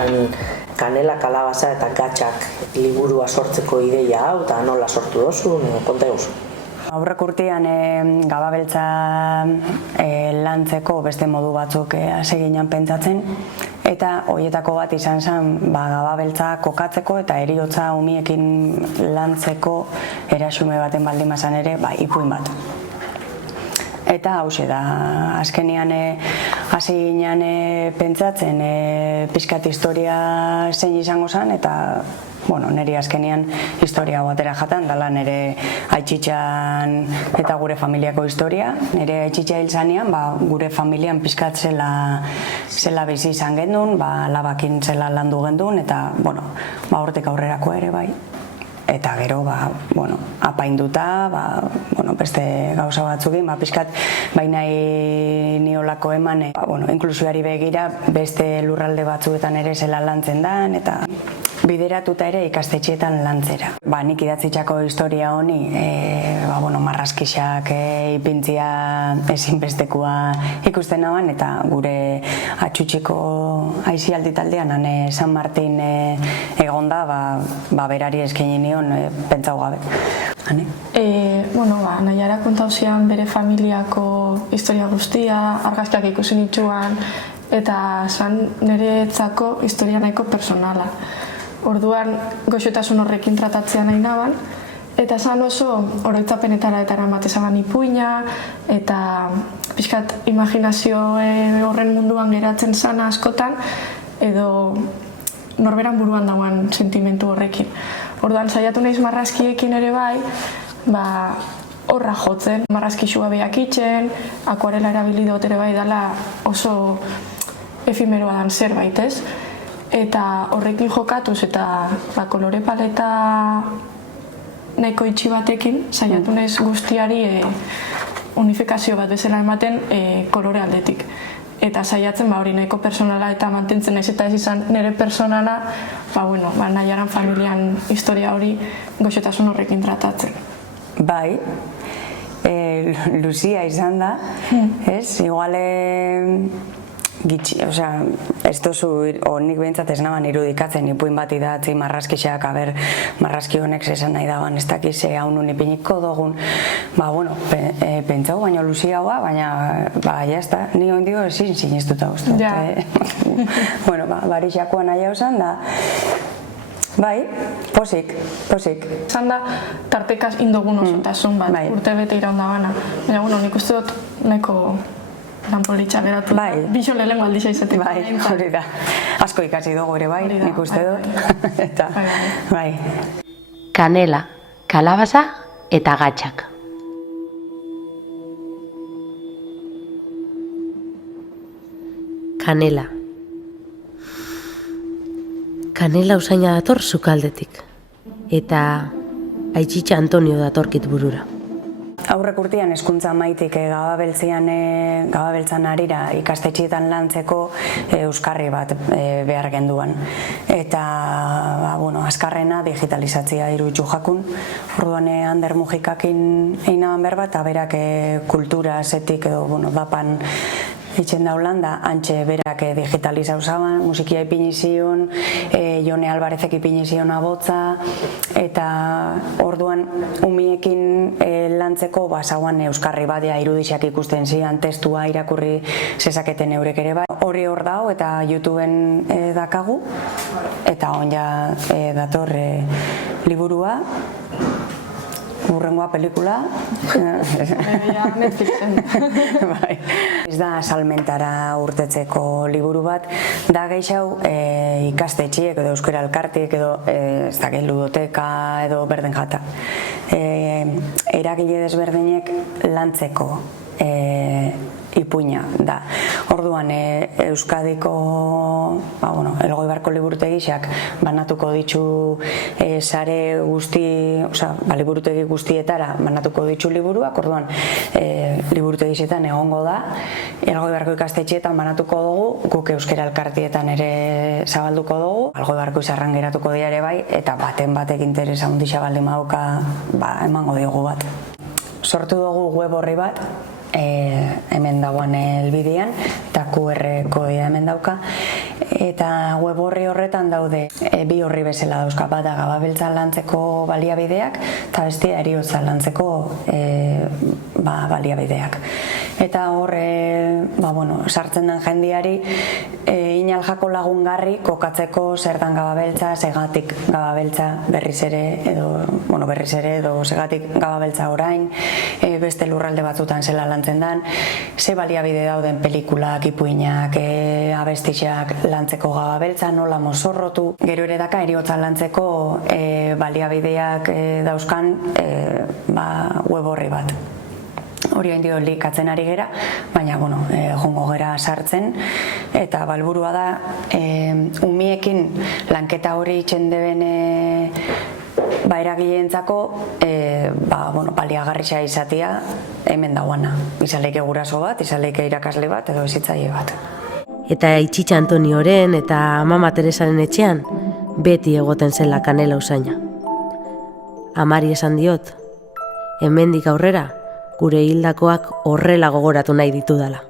zen Kanela, Kalabaza eta Gatxak liburua sortzeko ideia hau, eta nola sortu dozu, konta eguzu? Aurrek urtean gababeltza lantzeko beste modu batzuk hasi ginen pentsatzen, eta horietako bat izan zen gababeltza kokatzeko eta heriotza umiekin lantzeko erasume baten baldin bazan ere ipuin bat. Eta hauxe da, azkenean hasi ginen pentsatzen pixkat historia zein izango zen, eta niri azkenean historia hau atera jatan, dala nire aitxitxan eta gure familiako historia. Nire aitxitxa hil zanean, gure familian pixkat zela bizi izan gendun, labakin zela landu gendun, eta hortik aurrerako ere bai. Eta gero, apainduta, beste gauza batzukin, pixkat, nahi niolako eman, inklusioari begira, beste lurralde batzuetan ere zela lantzen dan, eta bideratuta ere ikastetxeetan lantzera. Nik idatzitxako historia honi, marraskixak ipintzia ezinbestekoa ikusten naban, eta gure atxutxiko aizialdi taldean, San Martin egonda, berari eskaini nion pentsau gabe. Nahiara kontauzian bere familiako historia guztia, argazkiak ikusi nitzuan, eta zan niretzako historia nahiko personala. Orduan goxotasun horrekin tratatzea nahi naban, eta zan oso oroitzapenetara eta eramatezan ipuina, eta pixkat imaginazio horren munduan geratzen zan askotan, edo norberan buruan dagoen sentimentu horrekin. Orduan saiatu naiz marrazkiekin ere bai, horra jotzen, marrazkixua beak itxen, akuarela erabili dut ere bai dela oso efimeroa dan zerbait, ez? Eta horrekin jokatuz eta kolore paleta nahiko itxi batekin, saiatu naiz guztiari unifikazio bat bezala ematen kolore aldetik. Eta saiatzen hori nahiko personala eta mantentzen naiz eta ez izan nire personala, nahiaran familian historia hori goxotasun horrekin tratatzen. Bai, luzia izan da, ez? Iguale gitxi, ez dozu, nik behintzat ez naban irudikatzen ipuin bat idatzi marrazkixak, marrazki honek esan nahi dagoan, ez dakiz haunun ipiniko dugun, pentsau baina luzia hoa, baina, jazta, ni ondio ezin sinistuta uste. Barixakoa nahi hau zan da, bai, posik. Zan da, tartekaz indogun osotasun bat, urte bete iraun da bana. Baina, nik uste dut nahiko lanpolitxa geratu. Bixo lehenko aldisa izatik. Hori da. Asko ikasi dugu ere bai, nik uste dut. Eta, bai. Kanela, Kalabaza eta Gatxak. Kanela. Kanela usaina dator sukaldetik. Eta Aitxitxa Antonio datorkit burura. Aurrek urtean hezkuntza maitik gababeltzan arira ikastetxeetan lantzeko euskarri bat behar genduan. Eta, azkarrena digitalizatzea iruditu jakun. Orduan Ander Mujikakin einaban behar bat, eta berak kultura zetik edo dapan itxen da Holanda, antxe berak digitalizau zaban, musikia ipini zion, Jone Alvarezek ipini zion abotza, eta orduan umiekin lantzeko zauan euskarri batea irudixak ikusten zian, testua irakurri zezaketen eurek ere bai. Hori hor dao eta YouTubeen dakagu, eta onja dator liburua, urrengoa pelikula. Netflixen. Ez da salmentara urtetzeko liburu bat, da gehiago ikastetxiek edo euskara elkartiek edo ez dakit ludoteka edo berden jata. Eragile desberdinek lantzeko ipuina da. Orduan, Euskadiko Elgoibarko liburutegixak banatuko ditu sare guzti, liburutegi guztietara banatuko ditu liburuak, orduan liburutegixetan egongo da, Elgoibarko ikastetxeetan banatuko dugu, guk euskara elkartietan ere zabalduko dugu, Elgoibarko izarran geratuko dira ere bai, eta baten batek interesa hundixa baldin badauka emango diogu bat. Sortu dugu web horri bat, hemen dagoen helbidean, eta QR kodea hemen dauka, eta web orri horretan daude bi orri bezala dauzka, bata gababeltza lantzeko baliabideak, eta bestia heriotza lantzeko baliabideak. Eta hor, sartzen den jendiari, inaljako lagungarri kokatzeko zertan gababeltza, segatik gababeltza berriz ere, edo segatik gababeltza orain, beste lurralde batzutan zela lantzen den, ze baliabide dauden pelikulak, ipuinak, abestixak lantzeko gababeltza, nola mozorrotu, gero ere daka heriotza lantzeko baliabideak dauzkan web orri bat. Hori hain dio likatzen ari gera, baina jongo gera sartzen, eta balburua da umiekin lanketa hori itxendeben eragileentzako baliagarria izatea hemen dagoana. Izaleike guraso bat, izaleike irakasle bat edo hezitzaile bat. Eta Itxitxa Antonioren eta Mama Teresaren etxean beti egoten zela Kanela usaina. Amari esan diot, hemendik aurrera gure hildakoak horrela gogoratu nahi ditudala.